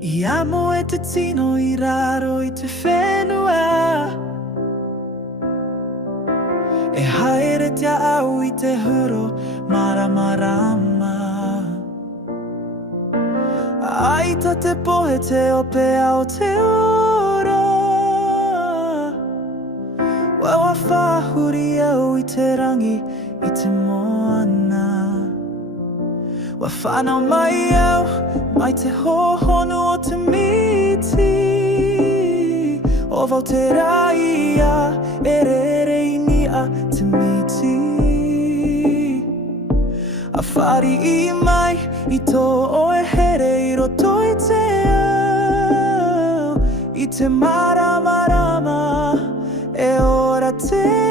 Ia mo e te tino I raro I te whenua E haere te au I te huro maramarama Aita te pohe te ope au te ora Wawa whahuri au I te rangi I te moana Wa whanau mai au, mai te hohonu o te miti O wau te raia, e rere I nia te miti A whari I mai, I tō oe here I roto I te ao I te maramarama, e ora te